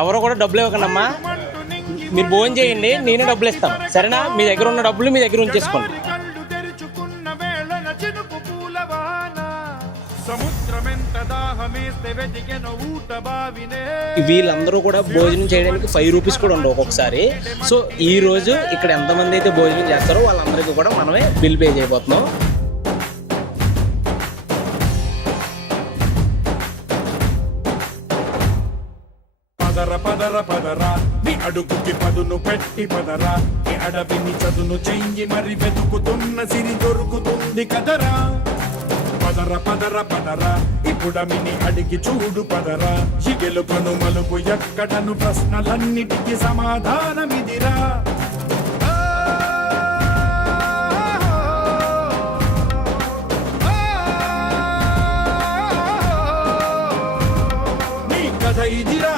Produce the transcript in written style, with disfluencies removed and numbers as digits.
ఎవరో కూడా డబ్బులు ఇవ్వకండి అమ్మా. మీరు భోజనం చేయండి, నేనే డబ్బులు ఇస్తాను, సరేనా? మీ దగ్గర ఉన్న డబ్బులు మీ దగ్గర ఉంచేసుకోండి. వీళ్ళందరూ కూడా భోజనం చేయడానికి 5 రూపీస్ కూడా ఉండవు ఒక్కొక్కసారి. సో ఈ రోజు ఇక్కడ ఎంతమంది అయితే భోజనం చేస్తారో వాళ్ళందరికీ కూడా మనమే బిల్ పే చేయబోతున్నాం. పదర పదరా నీ అడుగుకి పదును పెట్టి పదరా, నీ అడవిని చదును చెయ్యి మరి వెతుకుతున్న సిరి దొరుకుతుంది కదరా. పదర పదరా ఇప్పుడమిని అడిగి చూడు పదరా, ఈ గెలుపను మలుపు ఎక్కడను ప్రశ్నలన్నిటికీ సమాధానమిదిరా. నీ కథ ఇదిరా.